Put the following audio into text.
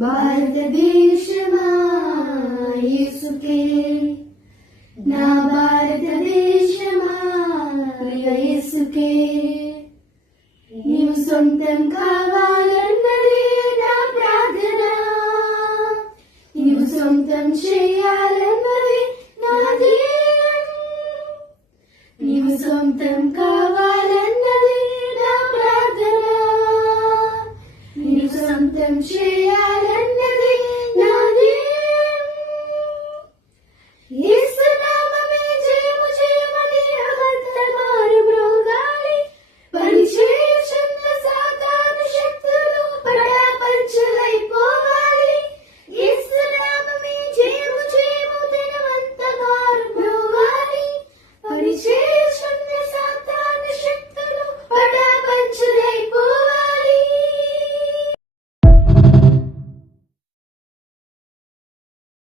భారతదేశమా యేసుకే, నా భారతదేశమా యేసుకే, నీవు సొంతం కావాలన్నది నా ప్రార్థన, నీవు సొంతం చేయాలన్నది నా ధ్యేయం, నీవు సొంతం కావాలన్నది నా ప్రార్థన, నీవు సొంతం చేయాలి